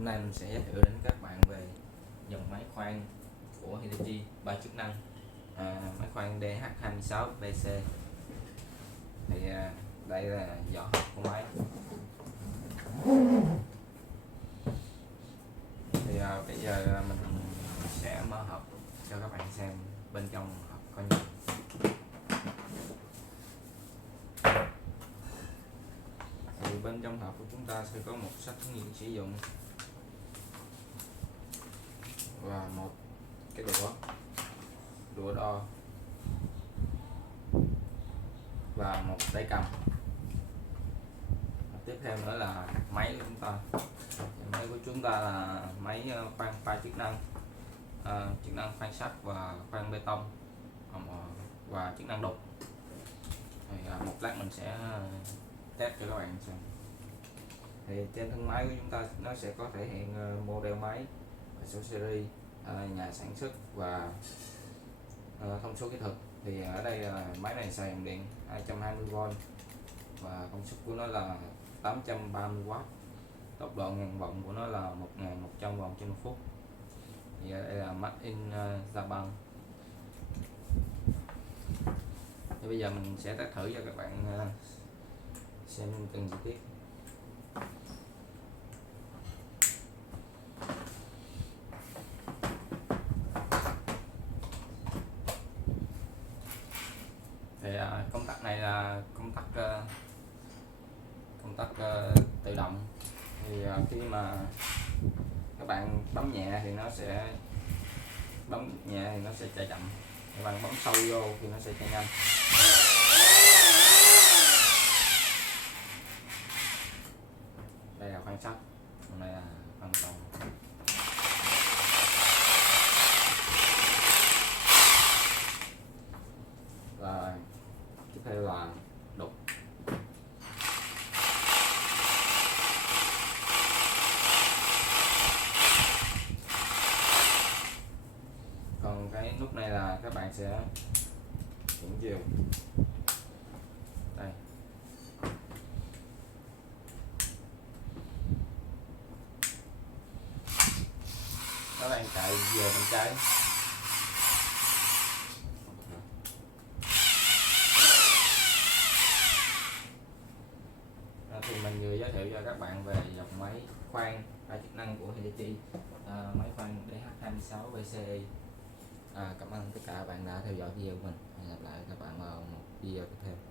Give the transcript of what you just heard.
Hôm nay mình sẽ giới thiệu đến các bạn về dòng máy khoan của Hitachi 3 chức năng, máy khoan DH26BC. Thì đây là vỏ hộp của máy. Thì bây giờ mình sẽ mở hộp cho các bạn xem bên trong hộp có gì. Thì bên trong hộp của chúng ta sẽ có một sách hướng dẫn sử dụng và một cái đũa đo và một tay cầm. Tiếp theo nữa là máy của chúng ta. Máy của chúng ta là máy khoan pha chức năng, chức năng khoan sắt và khoan bê tông và chức năng đục. Thì một lát mình sẽ test cho các bạn xem. Thì trên thân máy của chúng ta nó sẽ có thể hiện model máy, số series, nhà sản xuất và thông số kỹ thuật. Thì ở đây máy này xài dòng điện 220V và công suất của nó là 830W, tốc độ ngàn vòng của nó là 1100 vòng trên một phút. Thì đây là made in Japan. Thì bây giờ mình sẽ test thử cho các bạn xem từng chi tiết. Thì công tắc này là công tắc tự động. Thì khi mà các bạn bấm nhẹ thì nó sẽ chạy chậm, các bạn bấm sâu vô thì nó sẽ chạy nhanh. Đây là khoan sắt, còn đây là khoan tông. Rồi tiếp theo là đục. Còn cái nút này là các bạn sẽ chuyển chiều. Đây. Nó đang chạy về bên trái. Thì mình vừa giới thiệu cho các bạn về dòng máy khoan đa chức năng của Hitachi, máy khoan DH26BC. Cảm ơn tất cả các bạn đã theo dõi video của mình. Hẹn gặp lại các bạn vào một video tiếp theo.